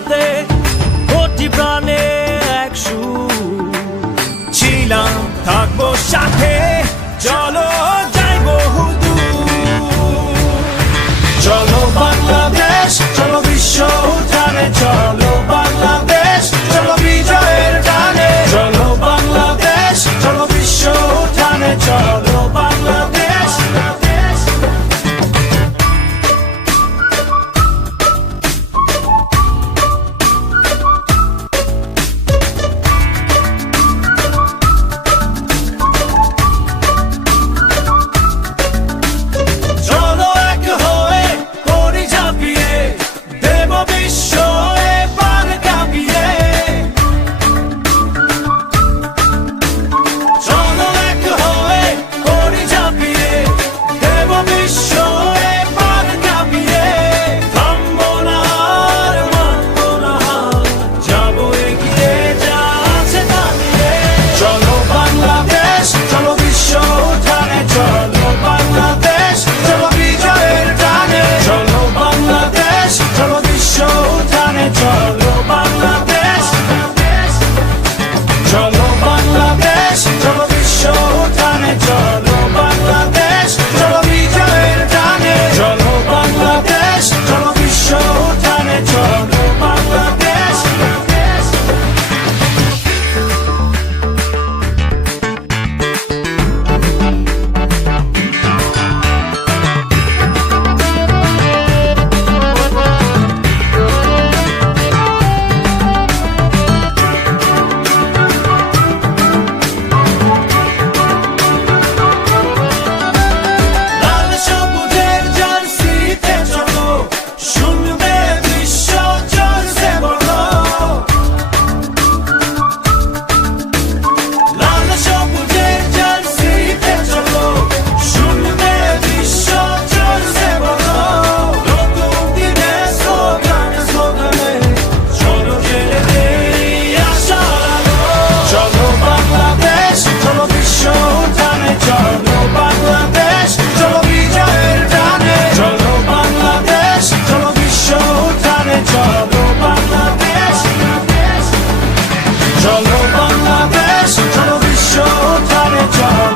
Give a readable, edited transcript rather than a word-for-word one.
সাথে কোটি প্রাণে এক সুর ছিলাম থাকবো সাথে চলো যাই বহুদূর চলো বাংলাদেশ চলো বিশ্ব উঠানে চলো বাংলাদেশ চলো বিজয়ের গানে চলো বাংলাদেশ চলো বিশ্ব উঠানে চলো বাংলাদেশ চলো বাংলাদেশ চলো বিশ্ব উঠানে চলো